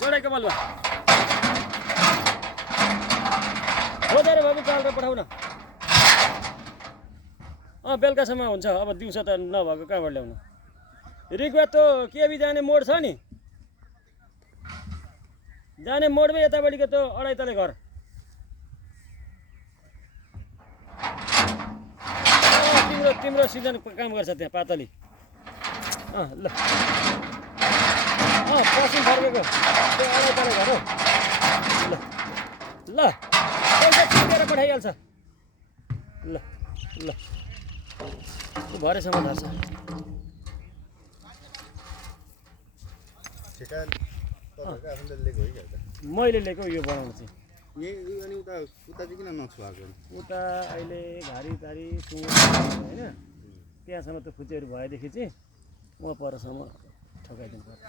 जोडेको बलुवा हो त रे बाबु चालेर पठाउ न बेलुकासम्म हुन्छ अब दिउँसो त नभएको कहाँबाट ल्याउनु रिक्वा त केबी जाने मोड छ नि जाने मोडमै यतापट्टिको त अढाई तले घर तिम्रो तिम्रो सिजन काम गर्छ त्यहाँ पातली ल पश्चिम फर्केको त्यो अढाई तले घर हो ल ल पैसा छिटेर पठाइहाल्छ ल ल भरेसम्म धर्छ मैले लिएको यो बनाउनु चाहिँ उता अहिले घारीतारी होइन त्यहाँसम्म त खुचीहरू भएदेखि चाहिँ म परसम्म ठोकाइदिनु पर्छ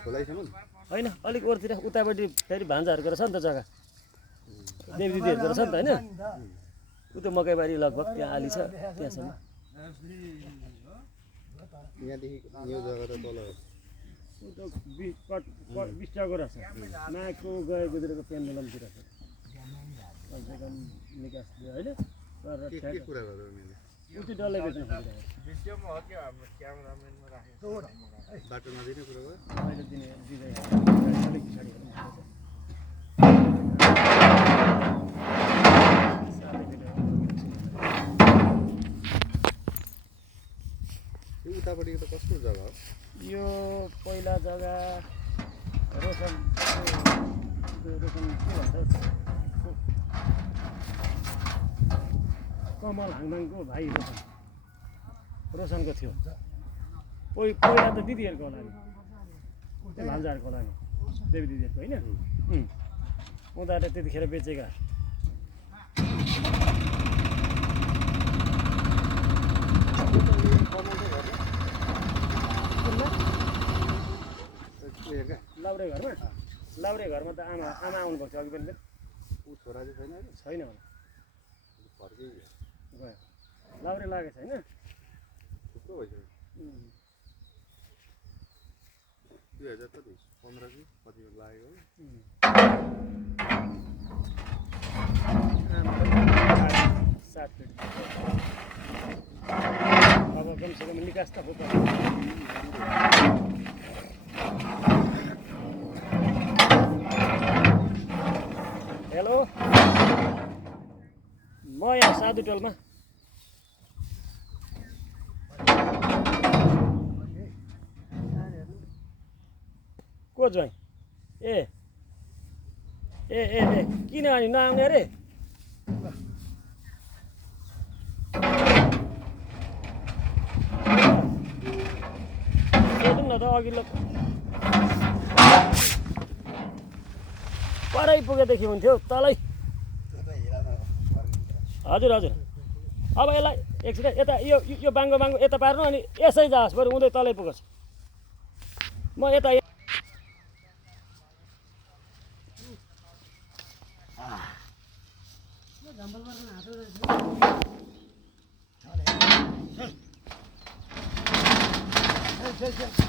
होइन अलिक ओरतिर उतापट्टि फेरि भान्जाहरूको रहेछ नि त जग्गा देवी दिदीहरूको रहेछ नि त होइन उता मकैबारी लगभग त्यहाँ आली छ त्यहाँसम्म बिस्टाको रहेछ नाकको गए गुज्रेको पेन्डुलमतिर छ निकास होइन उति डल्लै बेच्न अहिले दिने अलिक पछाडि उतापट्टिको त कस्तो जग्गा हो यो पहिला जग्गा रोशन के भन्छ कमल हाङमाङको भाइ रोशनको थियो पहिला त दिदीहरूको होला नि त्यो भान्जाहरूको होला नि देवी दिदीहरूको होइन उनीहरूले त्यतिखेर बेचेका लाउरे घरमा त आमा आउनुभएको थियो अघि पनि छोरा चाहिँ छैन होला गयो लाउरे लागेको छैन थुप्रो भइसक्यो 2000 कति 15 कि कति लागेको अब कमसेकम निकास त हो हेलो म यहाँ साधु टोलमा को ज्वाइँ ए ए ए ए किन अनि नआउने अरे सोधौँ न त अघिल्लो परै पुगेदेखि हुन्थ्यो तलै हजुर हजुर अब यसलाई एकछिन यता यो बाङ्गो बाङ्गो यता पार्नु अनि यसै जाओस् बरु उँधै तलै पुगोस् म यता चल